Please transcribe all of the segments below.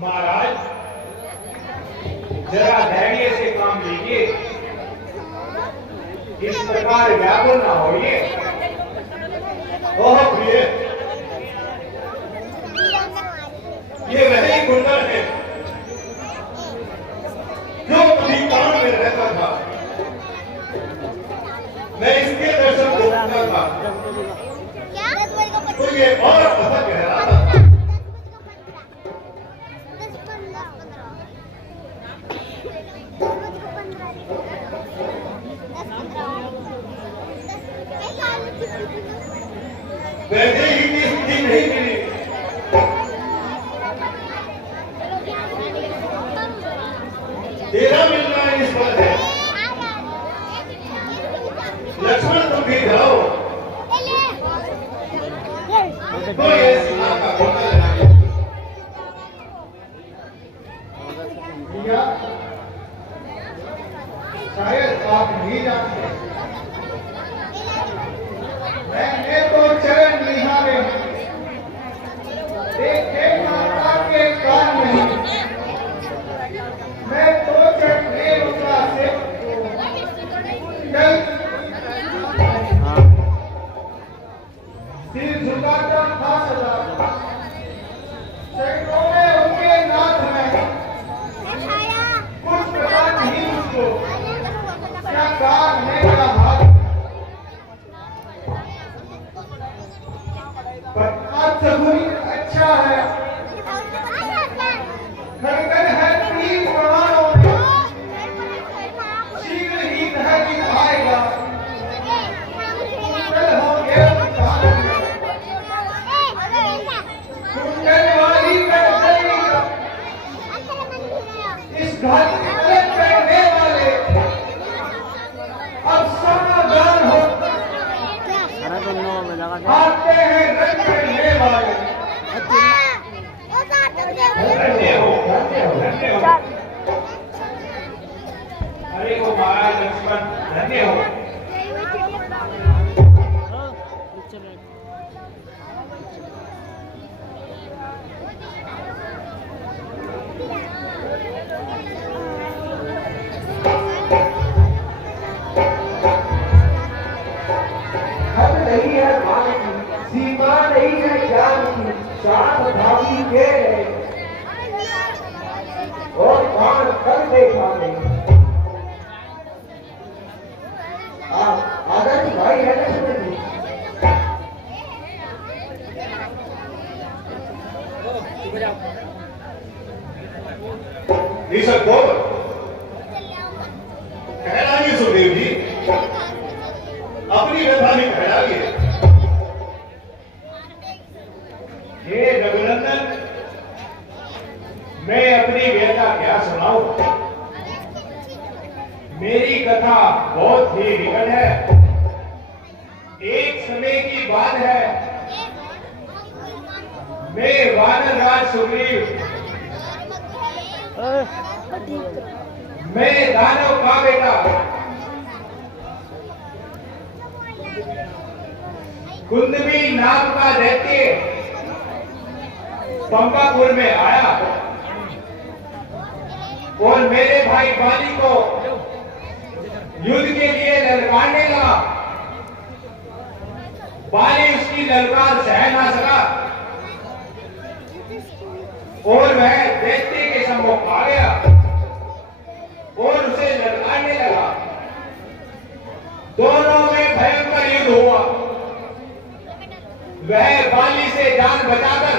महाराज जरा धैर्य से काम लीजिए, इस प्रकार व्याकुल ना होइए। ओह प्रिय, ये वही कुंडल है जो कभी कान में रहता था। मैं इसके दर्शन को करता था तो ये और पसंद कह रहा था। वैसे ही की स्थिति नहीं मिली। तेरा मिलना इस पर है। लक्ष्मण तुम भी जाओ तो ये सीमा का घोटा लगाइए। शायद आप नहीं जानते, मैंने तो चरण निहारे देखे माता के कान नहीं। मैं तो चढ़ने उतरा से सिर झुकाता था सदा। चरणों में उनके नाथ में कुछ पता नहीं उसको क्या काम है क्या हाथ। पर आज सगुनी अच्छा है, खड़गड़ है 3 प्रमाणों में, शीघ्र ही धैर्य आएगा। कुंडल होंगे कुंडल वाली कर देगा इस घाट में करने वाले। अब समाधान हो आते हैं रंग करने वाले। धन्य हो, धन्य हो, धन्य हो। अरे वो महाराज लक्ष्मण धन्य हो। नहीं है मान की, सीमा नहीं है ज्ञान की, साथ भावी के और बाण कर देखा नहीं। आदर्श भाई है लक्ष्मण जी। कहलाइए सुखदेव जी, अपनी व्यथा में कहलाइए। हे रघुनंदन, मैं अपनी व्यथा क्या सुनाऊं? मेरी कथा बहुत ही विकट है। एक समय की बात है, मैं वानर राज सुग्रीव, मैं दानव का बेटा कुंदवी नाम का दैत्य पंपापुर में आया और मेरे भाई बाली को युद्ध के लिए ललकारने लगा। बाली उसकी ललकार सह ना सका और वह दैत्य के सम्मुख आ गया और उसे ललकारने लगा। दोनों में भयंकर युद्ध हुआ। वह बाली से जान बचाकर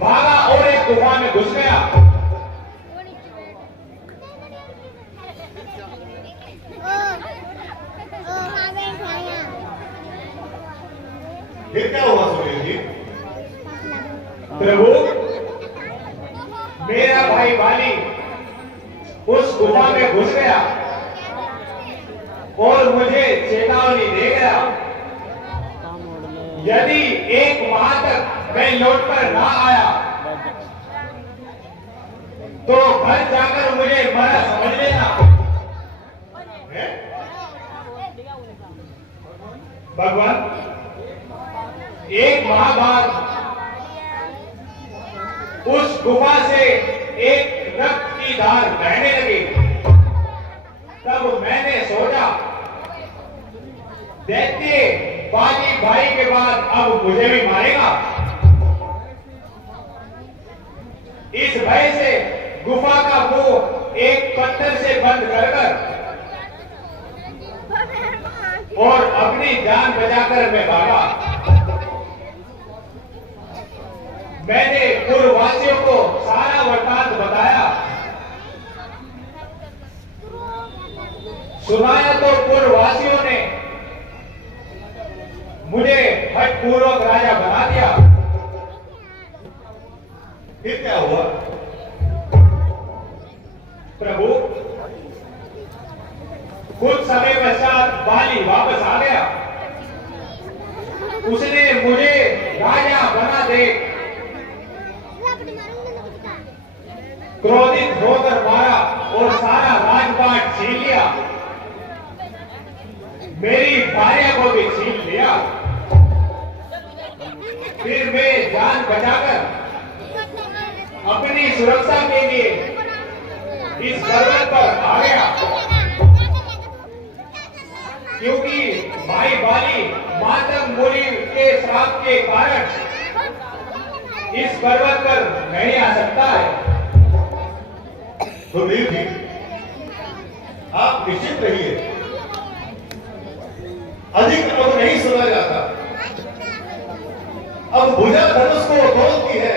भागा और एक गुफा में घुस गया। फिर क्या हुआ सुनील जी? प्रभु, मेरा भाई बाली उस गुफा में घुस गया और मुझे चेतावनी दे गया, यदि 1 माह तक मैं लौट कर ना आया तो घर जाकर मुझे मरा समझ लेना। भगवान, 1 माह बाद उस गुफा से एक रक्त की धार बहने लगी। तब मैंने सोचा, दैत्य बाजी भाई के बाद अब मुझे भी मारेगा। इस भय से गुफा का मुंह एक पत्थर से बंद कर और अपनी जान बचाकर मैं भागा। मैंने पूर्ववासियों को सारा वृत्तांत बताया। सुनाया तो पूर्ववासियों ने मुझे हठपूर्वक राजा बना दिया। फिर क्या हुआ? प्रभु, कुछ समय पश्चात बाली वापस आ गया। उसने मुझे राजा बना दे क्रोधित होकर मारा और सारा राजपाट छीन लिया। मेरी भार्या को भी छीन लिया। फिर मैं जान बचाकर अपनी सुरक्षा के लिए इस पर्वत पर आ गया, क्योंकि भाई बाली मातंग मुनि के श्राप के कारण इस पर्वत पर नहीं आ सकता है। सुधीर जी, आप निश्चित रहिए, अधिक अब नहीं सुना जाता। अब भुजा धनुष को तोड़ती है,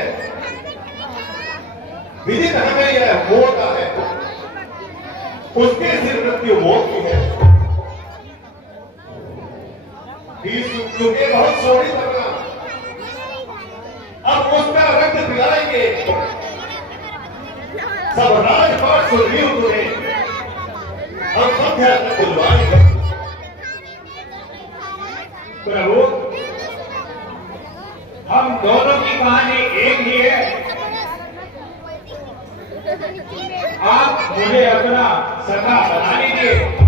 विदित हमें यह होता है, उसके सिर मृत्यु मौत की है। चुके बहुत सोनी तबला, अब उसका रक्त पिलाएंगे, सब राजपाट सुरवीर तुम्हें हम संध्या तक बुलवाएंगे। प्रभु, हम दोनों की कहानी एक ही है। आप मुझे अपना सखा बना लीजिए।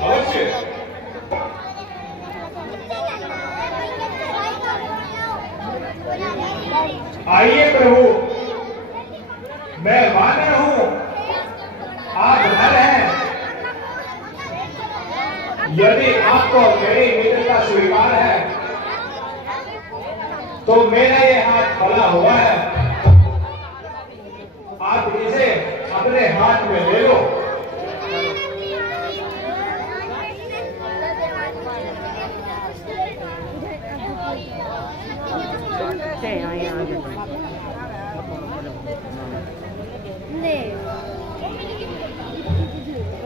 अवश्य। आइए प्रभु, मैं वानर हूं, आप नर हैं। यदि आपको मेरी मित्रता स्वीकार है तो मेरा ये हाथ फला हुआ है, आप इसे अपने हाथ में ले लो।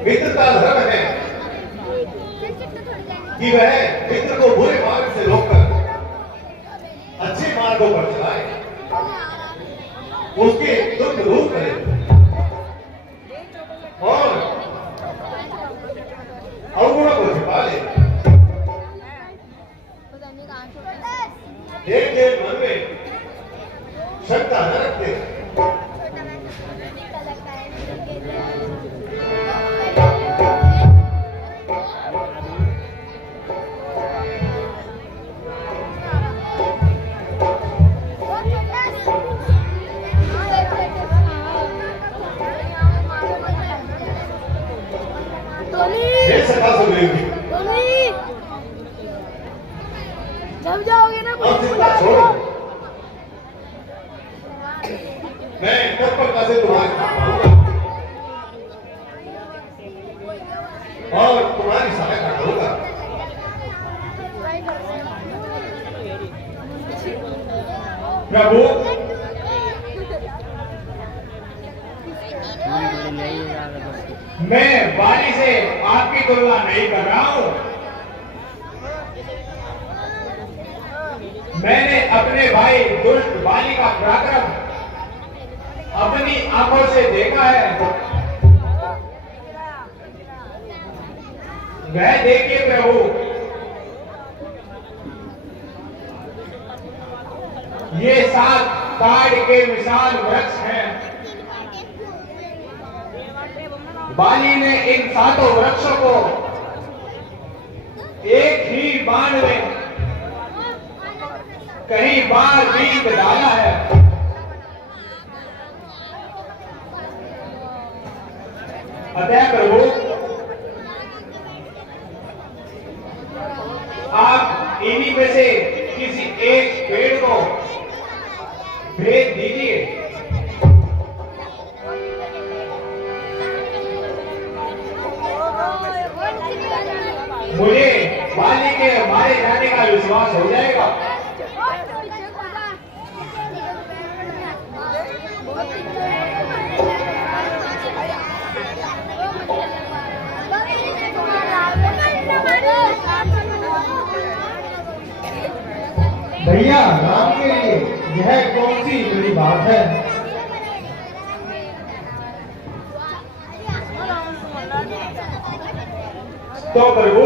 मित्रता धर्म है कि वह मित्र को बुरे मार्ग से रोककर अच्छे मार्गों पर चलाए, उसके दुख दूर करे और अवगुणों को छिपा ले। एक एक मन में श्रद्धा न रखते, जब जाओगे ना अब चिंता छोड़ो, मैं तत्परता से तुम्हारे साथ आऊंगा और तुम्हारी सहायता करूंगा। प्रभु, मैं बाली से आपकी तुलना नहीं कर रहा हूं। मैंने अपने भाई दुष्ट बाली का पराक्रम अपनी आंखों से देखा है। वह देखिए प्रभु, ये 7 ताड़ के विशाल वृक्ष हैं। बाली ने इन 7 वृक्षों को एक ही बाण में कई बार बीत डाला है। अतः प्रभु, आप इन्हीं में से किसी एक पेड़ को भेज दीजिए। मुझे बाली के मारे जाने का विश्वास हो जाएगा। भैया, राम के लिए यह कौन सी बड़ी बात है? तो प्रभु,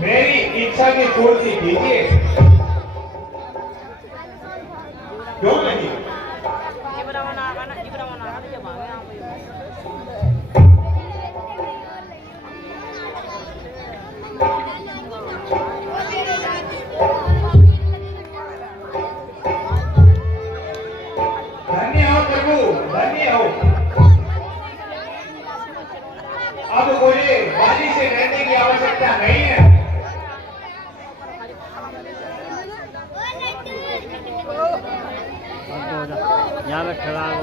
मेरी इच्छा की पूर्ति कीजिए। क्यों नहीं? धन्य हो प्रभु, धन्य हो। अब मुझे बाली से लड़ने की आवश्यकता नहीं है। यहाँ पे खड़ा हो।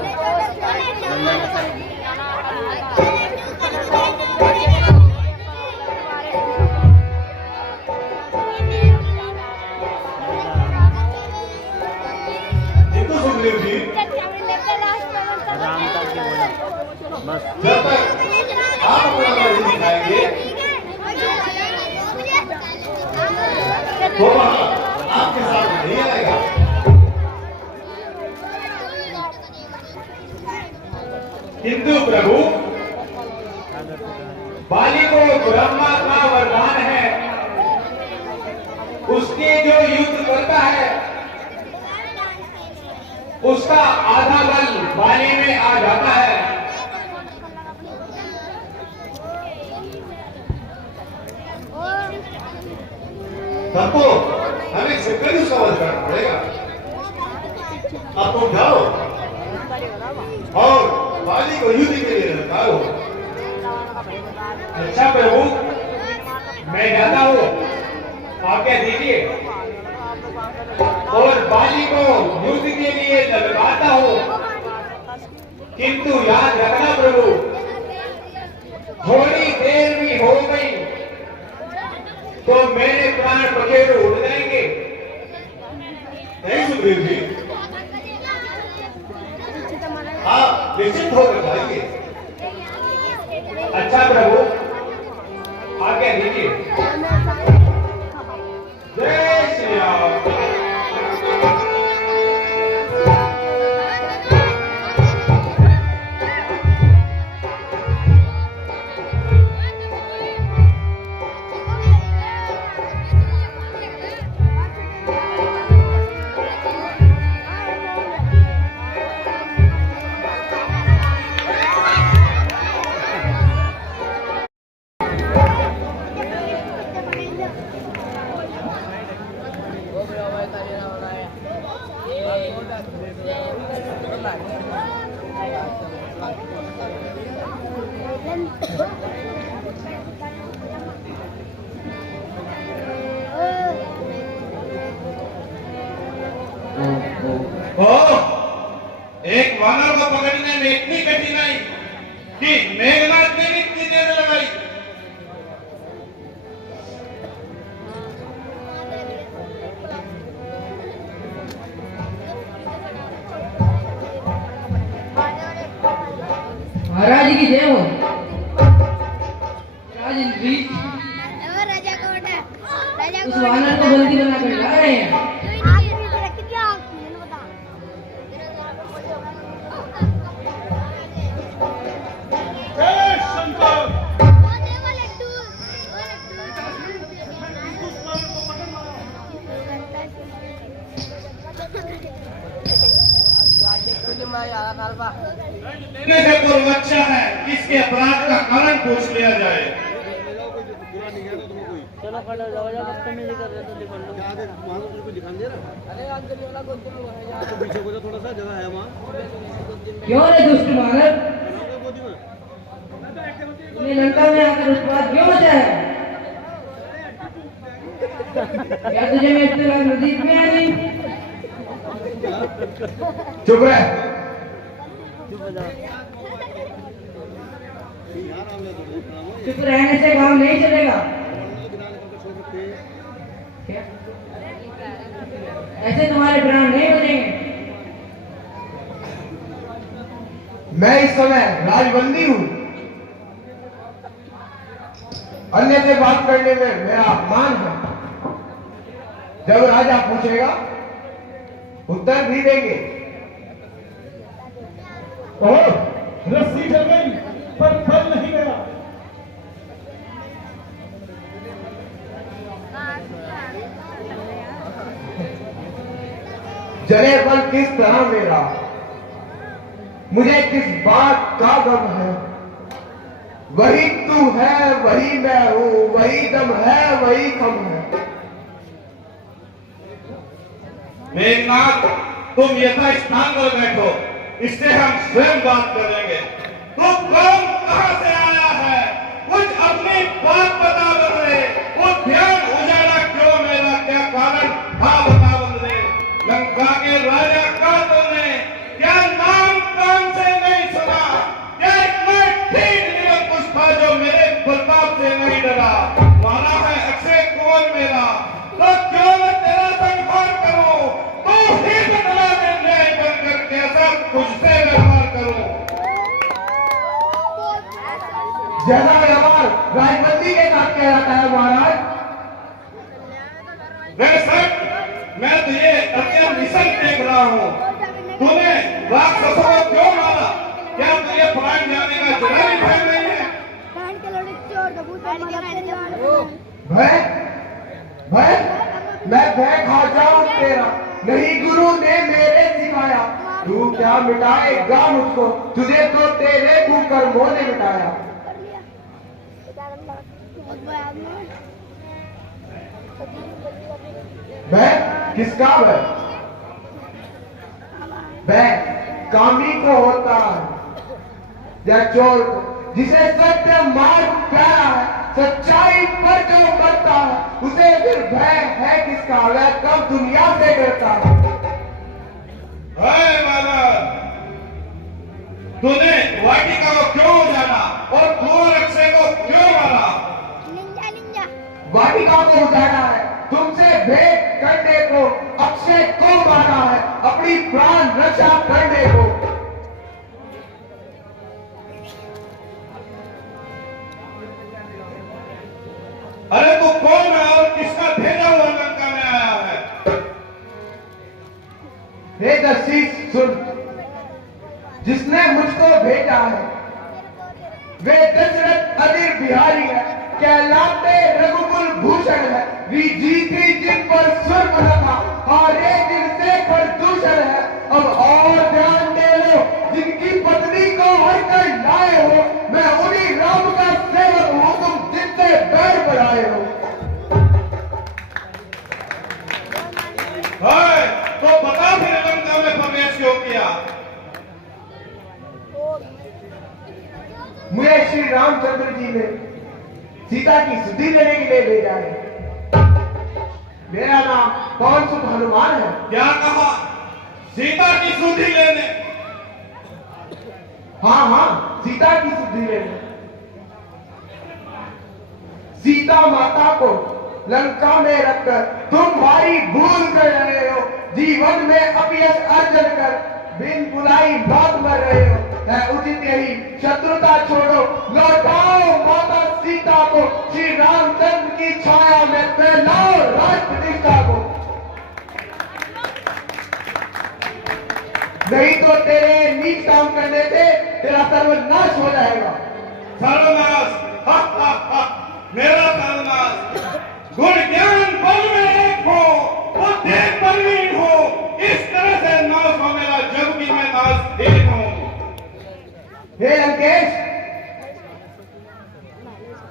देखो सुखदेव जी, आराम करके बोला बस। जब तक आप अपना नहीं दिखाएंगे तो वहां आपके साथ नहीं आएगा। किंतु प्रभु, बाली को ब्रह्मा का वरदान है, उसके जो युद्ध करता है उसका आधा बल बाली में आ जाता है। तब तो हमें सिक्कर ही समझ करना पड़ेगा। अब तुम जाओ और बाली को युद्ध के लिए ललकारो। अच्छा प्रभु, मैं जाता हूँ, आज्ञा दीजिए और बाली को युद्ध के लिए ललकारता हूँ। किंतु याद रखना प्रभु, थोड़ी देर भी हो गई तो मेरे प्राण पखेरु उड़ जाएंगे। नहीं सुखदेव जी, आप निश्चिंत होकर जाएंगे। अच्छा प्रभु, आज्ञा दीजिए। जय श्री राम। एक वानर को पकड़ने में इतनी कठिनाई कि मेघनाथ ने भी इतनी देर लगाई। महाराज की जय हो। राज इंद्रजीत राजा कौन है? राजा उस वानर को बंदी बनाकर ला रहे हैं। जय शंकर। पूछ लिया जाए। चलो खड़े हो जाओ, या बदतमीजी कर रहे हो तो निकल लो। क्यों रे दुष्ट बालक, तूने लंका में आकर उत्पात क्यों मचाया? क्या तुझे मैं इतने बार नजदीक में आ गई? चुप रह। चुप हो जाओ। चुप रहने से काम नहीं चलेगा। क्या? ऐसे तुम्हारे प्राण नहीं बचेंगे। मैं इस समय राजबंदी हूं। अन्य से बात करने में मेरा अपमान है। जब राजा पूछेगा उत्तर भी देंगे। और रस्सी चल गई पर फल नहीं गया। जले पर किस तरह मेरा, मुझे किस बात का गम है। वही तू है वही मैं हूं, वही दम है वही कम है। मेघनाथ, तुम यथास्थान पर बैठो, इससे हम स्वयं बात करेंगे। तू कौन, कहां से आया है? कुछ अपनी बात बता बंदे। वो ध्यान उजाड़ा क्यों मेरा, क्या कारण था बता बंदे। लंका के राजा का तूने क्या नाम कान से नहीं सुना? क्या इतना ठीक निरंकुश था जो मेरे प्रताप से नहीं डरा? माना है अक्षय कौन मेरा, तो क्यों मैं तेरा संहार करूं? तू ही बदला दे न्याय बनकर, कैसा तुझसे व्यवहार करूं? जैसा व्यवहार राजबंदी के साथ कहलाता है महाराज। बेशक मैं तुझे अत्यंत निशंक देख रहा हूं। तूने राक्षसों को क्यों मारा? क्या तुझे प्राण जाने का जरा भी भय नहीं है? भय भय, मैं भय खा जाऊं तेरा, नहीं गुरु ने मेरे सिखाया। तू क्या मिटाएगा मुझको, तुझे तो तेरे कुकर्मों ने मिटाया। भय किसका भय? भय कामी को होता है या चोर को, जिसे सत्य मार्ग प्यारा है, सच्चाई पर जो करता है, उसे फिर भय है किसका? वह कब दुनिया से डरता है। हाय बालक, तूने वाटिका को क्यों जाना और कुंवर अक्षय को क्यों मारा? वाटिका को उठाना है, तुमसे भेंट करने को, अक्षय को मारा है, अपनी प्राण रक्षा करने को। अरे तू कौन है और किसका भेजा हुआ लंका में आया है? हे दर्शी सुन, जिसने मुझको भेजा है वे दशरथ अधीर बिहारी है, कहलाते रघुकुल भूषण है। जीती जिन पर स्वर्ग रखा, हारे जिनसे प्रदूषण है। अब और ध्यान दे लो, जिनकी पत्नी को हर कर लाए हो, मैं उन्हीं राम का सेवक हूं, तुम जिनसे बैर बढ़ाए हो। हाय, तो बता फिर लंका में प्रवेश क्यों किया? मुझे श्री रामचंद्र जी ने सीता की सुधि लेने के लिए भेजा है। मेरा नाम पवन सुत हनुमान है। क्या कहा? सीता की सुधि लेने? हाँ हाँ, सीता की सुधि लेने। सीता माता को लंका में रखकर तुम भारी भूल कर रहे हो, जीवन में अपयश अर्जन कर बिन बुलाई बात मर रहे हो। है उचित यही, शत्रुता छोड़ो, लौटाओ माता सीता को, श्री रामचंद्र की छाया में फैलाओ राज प्रतिष्ठा को। नहीं तो तेरे नीच काम करने से तेरा सर्वनाश हो जाएगा। सर्वनाश? हा, हा, हा, मेरा सर्वनाश? गुण ज्ञान बल में एक हो, बुद्धि बलवीन हो, इस तरह से नाश हो मेरा, जबकि मैं नाशहीन हूं। हे लंकेश,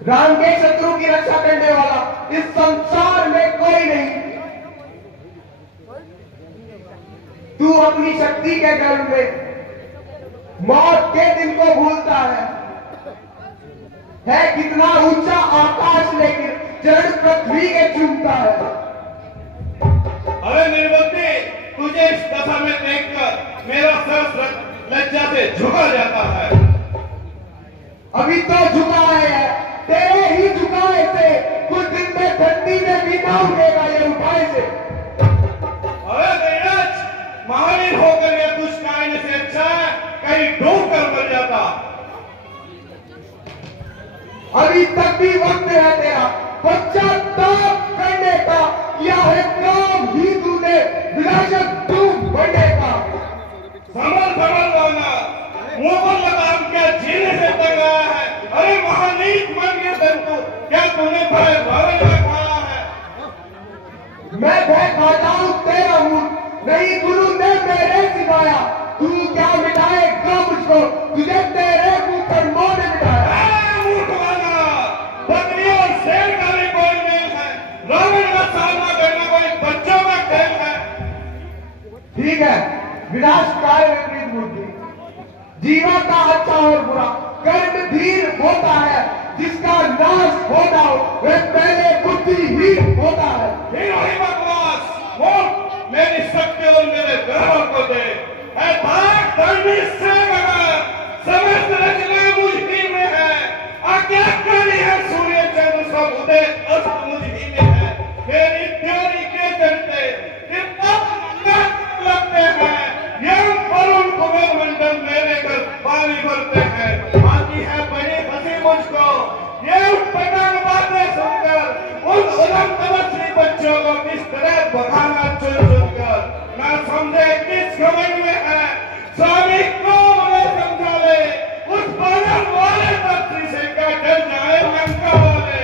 राम के शत्रु की रक्षा करने वाला इस संसार में कोई नहीं। तू अपनी शक्ति के गर्व में मौत के दिन को भूलता है कितना ऊंचा आकाश लेकिन चरण पृथ्वी के चूमता है। अरे निर्बुद्धि, तुझे इस दशा में देखकर मेरा सर लज्जा से झुका जाता है। अभी तो झुका है, तेरे ही झुकाए से कुछ दिन में धरती में भी ना उठेगा ये उठाए से। अरे नीरज, महावीर होकर यह दुष्ट कहने से अच्छा है कहीं डूब कर मर जाता। अभी तक भी वक्त है तेरा पश्चाताप करने का, या है काम ही तूने विनाशक तुम बढ़ने का। समल गाना मुंह पर लगाम क्या जीने से तंगाया है। अरे महानीत मन के तंतु, क्या तूने भय भवन में खाया है? मैं भय खाता हूं तेरा मुंह, नहीं गुरु ने मेरे सिखाया। तू क्या मिटाएगा मुझको, तुझे तेरे मुंह पर मोह ने मिटाया। बकरी और शेर का भी कोई मेल है, रावण का सामना करना कोई बच्चों का खेल है। ठीक है, विनाशकारी विपरीत बुद्धि, जीवन का अच्छा और बुरा कर्म धीर होता है। जिसका नाश होता हो वह पहले बुद्धिहीन होता है। फिर वही बकवास, मोह मेरी शक्ति और मेरे ग्रहों को दे। समस्त रचना मुझ ही में है, आज्ञाकारी है सूर्य चंद्र सब उदय अस्त मुझ ही में है। मेरी त्योरी के चलते लगते हैं, यम वरुण कुबेर मंडल मेरे घर पानी भरते हैं। आती है बड़ी हंसी मुझको ये उत्पटांग बातें सुनकर, उन उदम तपस्वी बच्चों को किस तरह बखाना चुन चुनकर। ना समझे किस घमंड में है, स्वामी को मुझे समझा ले। उस बादल वाले पत्री से क्या डर जाए लंका वाले।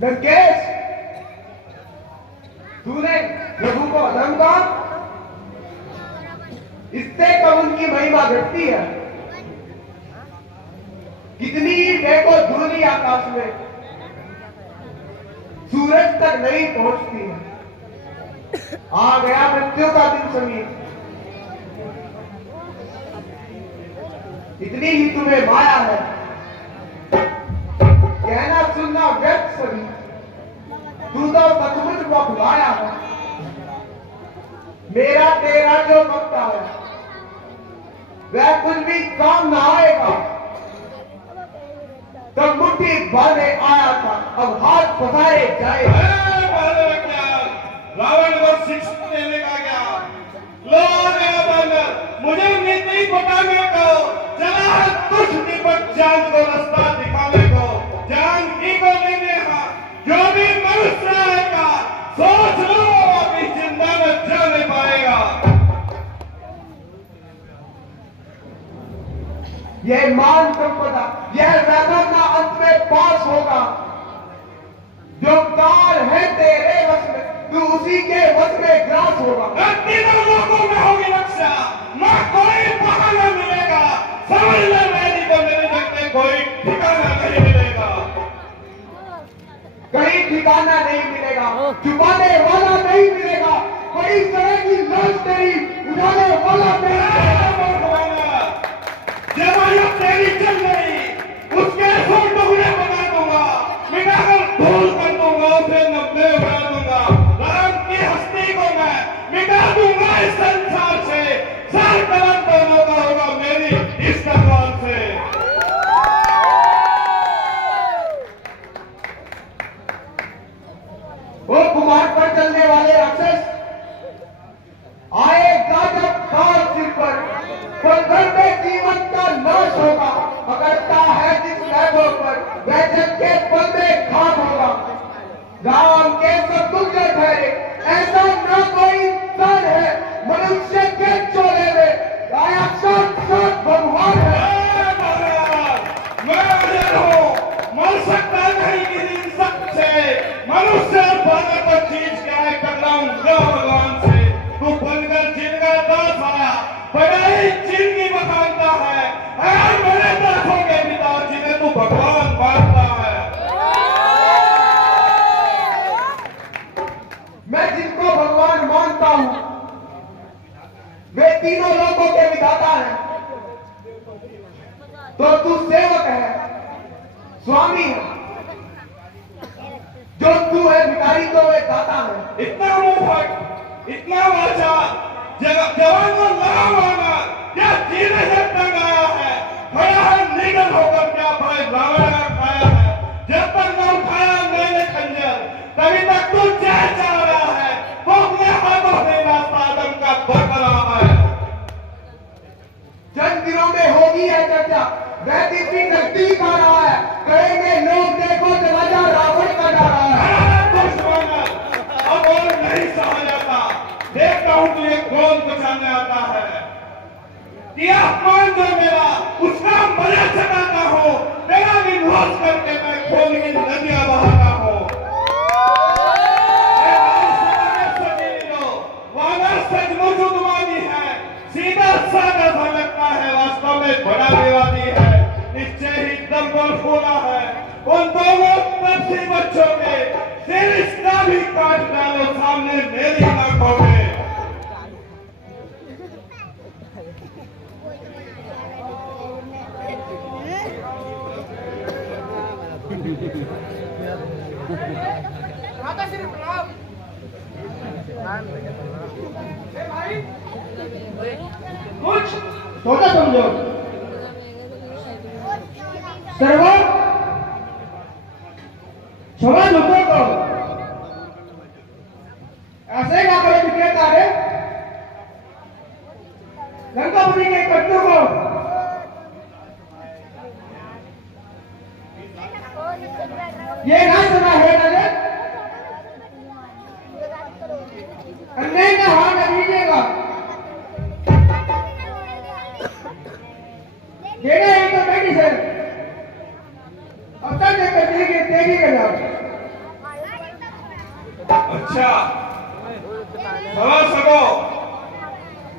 लंकेश, तूने प्रभु को अधम कहा, इससे कब उनकी महिमा घटती है। कितनी ही देखो धूली आकाश में सूरज तक नहीं पहुंचती है। आ गया मृत्यु का दिन समीप, इतनी ही तुम्हें माया है, कहना सुनना व्यर्थ सभी। तू तो सचमुच बखलाया है, मेरा तेरा जो वक्ता है वह कुछ भी काम न आएगा। तब मुट्ठी बांधे आया था, अब हाथ फंसाए जाए। रावण को शिक्षा देने का क्या लो गया बानर, मुझे नीति बताने को चला है तुझ दीपक चांद को रास्ता दिखाने को। जानकी को लेने का जो भी मनुष्य आएगा, सोच लो अभी जिंदा न जाने पाएगा। यह मान संपदा, यह वैभव का अंत में पास होगा। जो काल है तेरे वश में, तू उसी के वश में ग्रास होगा। तीनों लोगों में होगी रक्षा, न कोई बहाना मिलेगा। समझ ले मेरी को मेरे जगह कोई ठिकाना नहीं मिलेगा। कहीं ठिकाना नहीं मिलेगा, छुपाने वाला नहीं मिलेगा। कोई तरह की लाश तेरी उठाने वाला नहीं मिलेगा। जब तेरी चल गई उसके सौ टुकड़े बना दूंगा, मिटाकर धूल कर दूंगा, उसे नब्बे उड़ा दूंगा। राम की हस्ती को मैं मिटा दूंगा इस संसार से। सर कलम दोनों का होगा मेरी इस तलवार से। वो कुमार पर चलने वाले राक्षस आएगा जब काल सिर पर, पलभर में जीवन का नाश होगा। पकड़ता है जिस वैभव पर, वह जग के पल में खाक होगा। राम के सद्गुण जो ठहरे, ऐसा न कोई इंसान है मनुष्य के चोले में। आया साक्षात भगवान है। मैं अजर हूँ, मर सकता नहीं किसी इंसान से। मनुष्य और बादल पर चीज क्या है, टकराऊंगा भगवान से। तू बनकर जिनका दास आया, बड़ाई जिनकी बखानता है। भगवान मानता है। मैं जिनको भगवान मानता हूं वे तीनों लोगों के विधाता हैं। तो तू सेवक है, स्वामी है, जो तू है भिखारी तो वे दाता है। इतना मुफट, इतना वाचा, जवान को ना माना, क्या जीने से तंग आया है, खड़ा है निगल होकर क्या भाई रावण का खाया है। जब तक न उठाया मैंने खंजर, तभी तक तू चैन चाह रहा है, वो अपने हाथों से रास्ता आदम का बरक रहा है। जन दिनों में होगी है चर्चा, वह दिन भी नजदीक आ रहा है, कहेंगे लोग देखो दरवाजा रावण का जा रहा है। अब और नहीं सहा जाता, देखता हूं तुझे कौन बचाने आता है। किया अपमान जो मेरा, उसका मजा चढ़ाता हूं, तेरा विध्वंस करके मैं खून की नदियां बहाता हूं। वादा सचमुच उद्वानी है, सीधा साधा सा लगता है, वास्तव में बड़ा विवादी है। निश्चय ही दम पर फूला है, उन दोनों तपसी बच्चों के सिर इसका भी काट डालो सामने मेरी आंखों में। कुछ सोचा समझो सर्व क्षमा लोगों को ऐसे क्या करो विक्रेता रे गंगापुरी के कट्टों को ये ना सुना है ना अन्याय का हाथ न दीजिएगा, देना है तो बेटी से अब तक देकर तेगी के नाम। अच्छा समझ सको,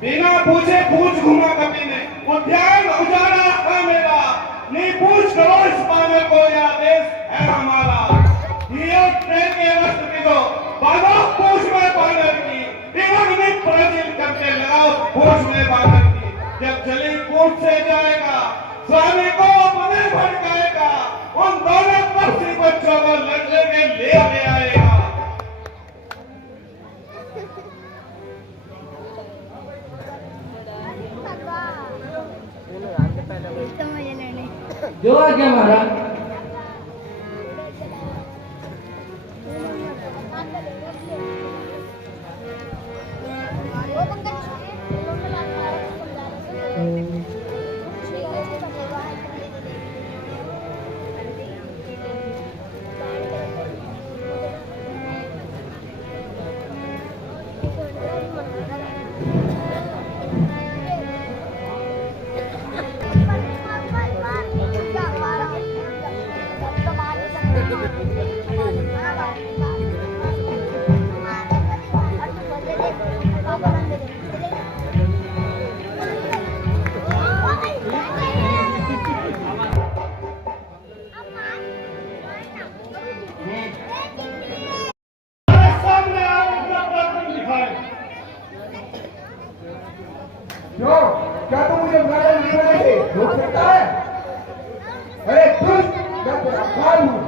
बिना पूछे पूछ घुमा कभी ने, उद्यान उजाड़ा है मेरा, नहीं पूछ करो इस बानर को, यह देश है हमारा। ये ट्रेन के राष्ट्र को बाबा पूछ में बानर की, दिमाग में प्राचीन करके लगाओ पूछ में बानर की। जब चली पूछ से जाएगा, स्वामी को अपने भड़काएगा, उन दोनों पक्षी बच्चों को लड़ने के ले आएगा। जो आज्ञा महाराज। क्यों? क्या तुम मुझे मारे नहीं रहे थे? रोक सकता है? अरे दुष्ट, मैं तेरा काल हूँ।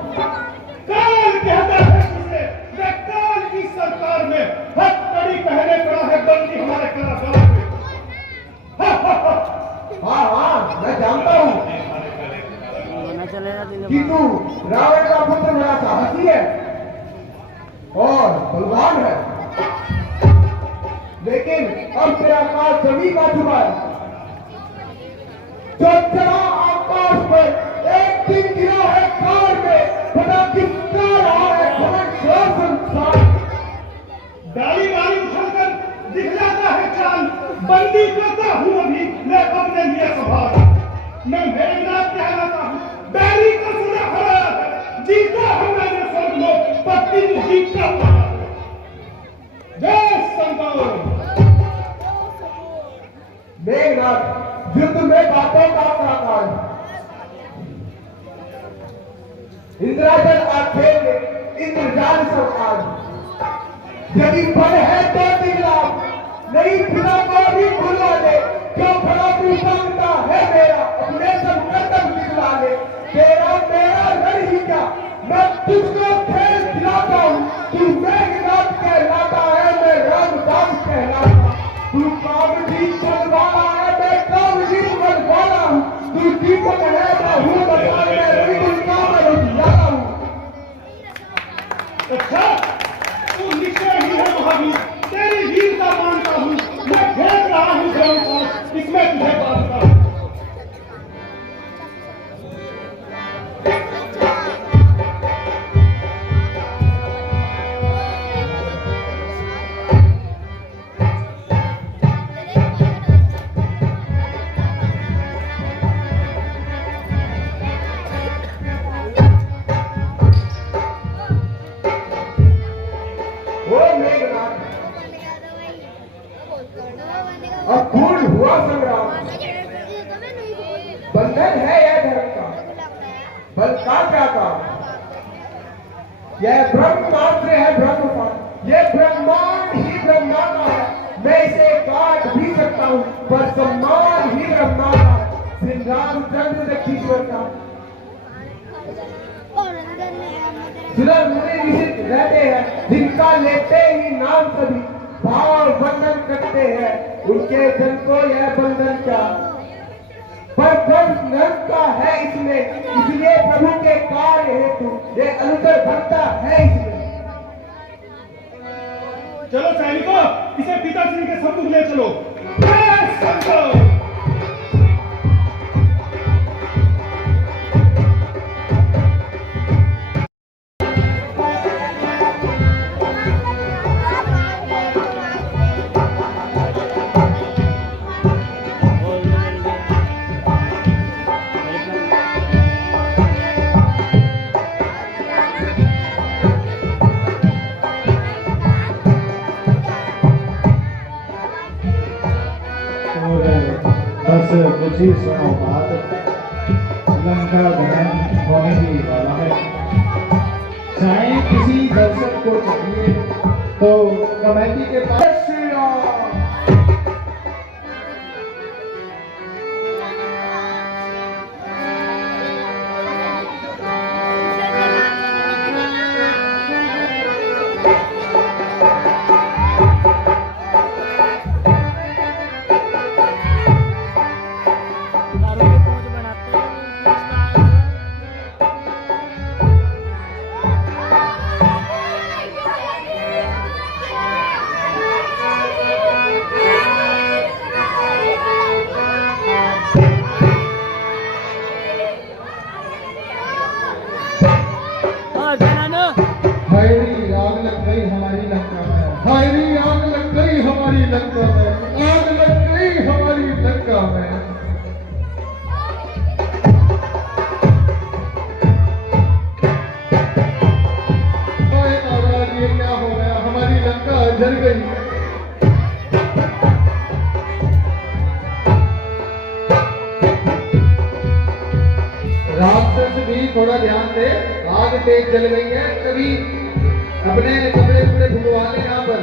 काल कहता है तुझे, मैं काल की सरकार में हथकड़ी पहने पड़ा है, बंदी हमारे कारागार में। हाँ, मैं जानता हूँ कि तू रावण का पुत्र बड़ा साहसी है और बलवान है, लेकिन अब तेरा काल सभी का चुका है। जो चला आकाश पर एक दिन गिरा है कार में, पता किसका रहा है घमंड संसार। डाली डाली उछलकर दिखलाता है चाल, बंदी करता हूँ अभी मैं अपने लिए संभाल। मैं मेघनाथ कहलाता हूँ, बैरी का सुना हरा है, जीता हूँ मैंने स्वर्ग लोक, पत्नी ने जीत का पाया। जय संतान। मेघनाथ युद्ध में बातों का प्राकार, इंद्राजल आखेंगे इंद्रजाल सब आज। यदि बल है तो दिखला, नहीं खुदा को भी भुला दे। क्यों खड़ा तू समझता है मेरा, अपने सब कदम दिखला ले। तेरा मेरा रण ही क्या, मैं तुझको खेल खिलाता हूँ। तू मेघनाथ कहलाता है, मैं रामदास कहलाता। तू कामजी चलवाला है, मैं कामजी बनवाला हूँ। तू दीपक है, मैं हूँ बता, मैं रविकुल का मैं उजियारा हूँ। अच्छा, तू निश्चय ही है महावीर, तेरी वीरता मानता हूँ। मैं खेल रहा हूँ ग्रहण, इसमें तुझे बांधता हूँ। अब पूर्ण हुआ संग्राम, बंधन है यह धर्म का, बल का क्या काम। यह ब्रह्मास्त्र है ब्रह्मपात, यह ब्रह्मांड ही ब्रह्मा का है। मैं इसे काट भी सकता हूँ, पर सम्मान ही ब्रह्मा का है। श्री रामचंद्र दक्षिश्वर का सुलभ मुनि ऋषि रहते हैं, जिनका लेते ही नाम सभी भाव बंधन करते हैं। उनके जन को यह बंधन क्या, पर बंधन का है इसमें, इसलिए प्रभु के कार्य हेतु ये अनुतर बनता है इसमें। चलो सैनिकों, इसे पिताजी के सम्मुख ले चलो। संतो! बस कुछ ही सुनो बात, लंका दहन होने ही वाला है। चाहे किसी दर्शक को चाहिए तो कमेटी के पास लंका में, आग लग गई हमारी लंका में। महाराज ये क्या हो गया, हमारी लंका जल गई। राक्षस भी थोड़ा ध्यान दे, आग तेज जल गई है, कभी अपने कपड़े कपड़े भुगवा ले यहाँ पर।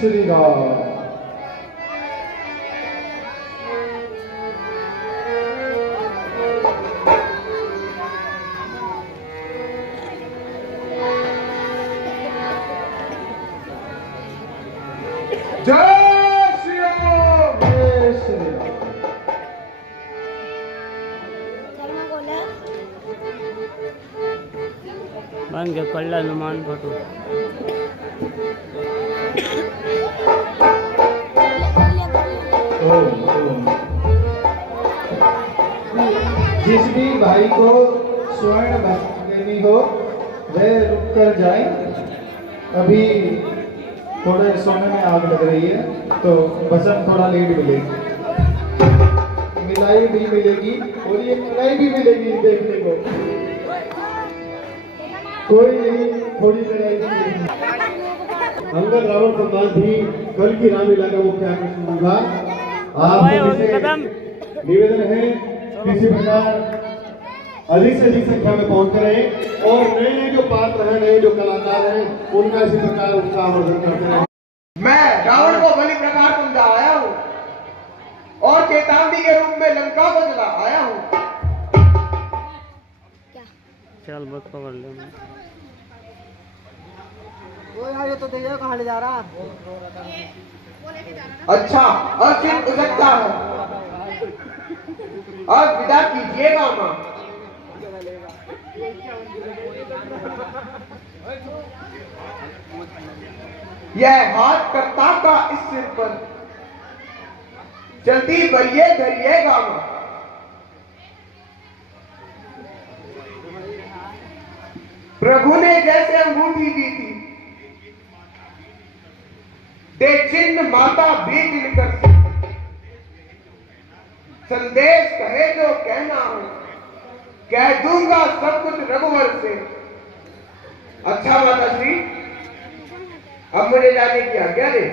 श्री राम। जय श्री राम। जय श्री राम। चलना बोला बन गया कल्ला हनुमान फोटो। जिस भी भाई को स्वर्ण वस्त्र देनी हो वह रुक कर जाए। अभी थोड़े सोने में आग लग रही है तो वचन थोड़ा लेट मिलेगी, मिलाई भी मिलेगी और ये मिलाई भी मिलेगी देखने को। कोई नहीं, थोड़ी लड़ाई भी। अंगद रावण संवाद भी कल की रामलीला का मुख्य आकर्षण होगा। आप निवेदन है किसी प्रकार अधिक से अधिक संख्या में पहुंच रहे और नए नए जो पात्र हैं, नए जो कलाकार हैं, उनका इसी प्रकार उनका आवर्धन करते रहे। मैं रावण को बलि प्रकार समझा आया हूँ और चेतावनी के रूप में लंका को जला आया हूँ। चल बस पकड़ ले। वो यार ये तो देखिए कहाँ ले जा रहा। अच्छा, और फिर हो सकता है और विदा कीजिएगा मां। यह हाथ कर्ता का इस सिर पर जल्दी बलिए धरिएगा मां। प्रभु ने जैसे अंगूठी दी थी दे चिन्ह माता बीत निकल संदेश कहे जो कहना हो कह दूंगा सब कुछ रघुवर से। अच्छा माता श्री, अब मुझे जाने की आज्ञा दे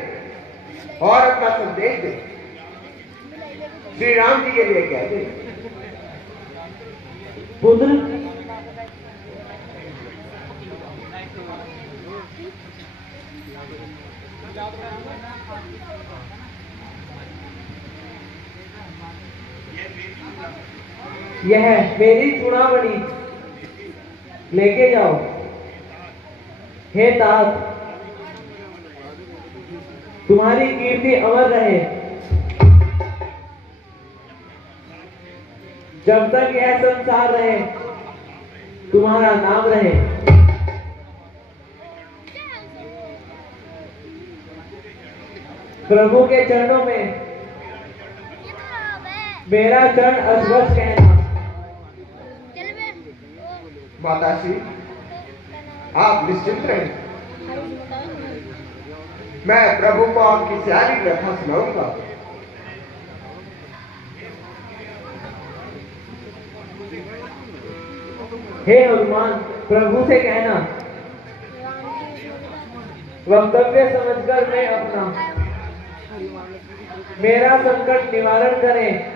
और अपना संदेश दे। श्री राम जी के लिए कह दे। पुत्र यह मेरी चुनावनी लेके जाओ। हे तात, तुम्हारी कीर्ति अमर रहे। जब तक यह संसार रहे तुम्हारा नाम रहे। प्रभु के चरणों में मेरा चरण अस्वच्छ कहना। माता श्री, आप निश्चिंत रहें, मैं प्रभु को आपकी सारी व्यथा सुनाऊंगा। हे हनुमान, प्रभु से कहना वक्तव्य समझकर मैं अपना मेरा संकट निवारण करें।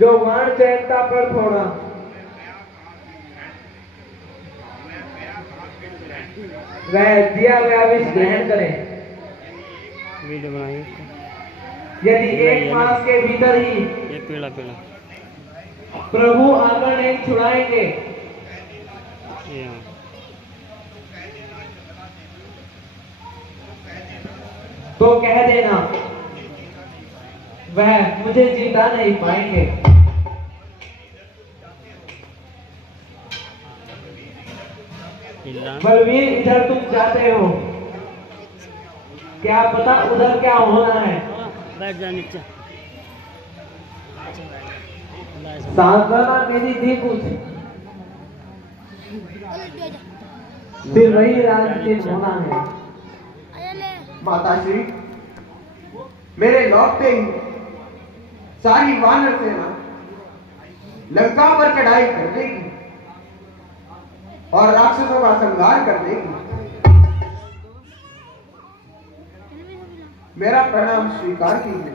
जो वाण चैनता पर थोड़ा वह दिया गया विष ग्रहण करें। वीडियो बनाइए। यदि एक मास के भीतर ही ये पीला पीला प्रभु आकर नहीं छुड़ाएंगे ये हाँ। तो कह देना वह मुझे जीता नहीं पाएंगे। पीला बलवीर, इधर तुम जाते हो, क्या पता उधर क्या होना है। बैठ जा नीचे। सांत्वना मेरी दी कुछ फिर वही राजनीतिक होना है। माता श्री, मेरे लौटते ही सारी वानर सेना लंका पर चढ़ाई कर देगी और राक्षसों का संहार कर देगी। मेरा प्रणाम स्वीकार कीजिए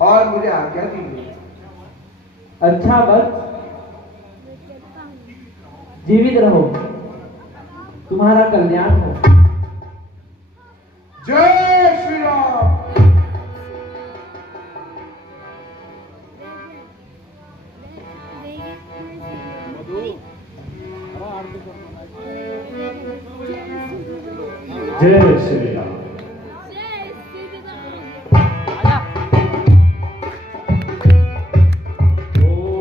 और मुझे आज्ञा दीजिए। अच्छा बस जीवित रहो, तुम्हारा कल्याण हो। जय श्री राम। जय श्री राम। ओम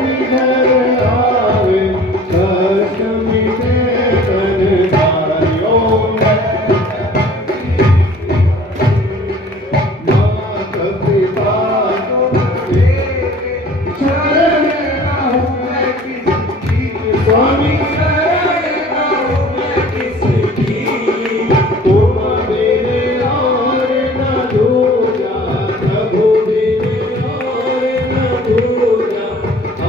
घर आवे कष्ट मिटे तन धारियों माता पिता शरण आऊं मैं किसी की, स्वामी शरण आऊं मैं किसी की। तुम बिन और न दूजा प्रभु बिन और न दूजा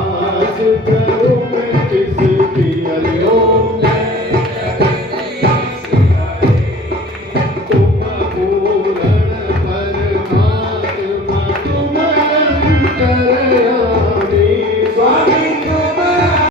आस करूं मैं किसकी हरिओम तुम पूर्ण परमात्मा तुम अंतर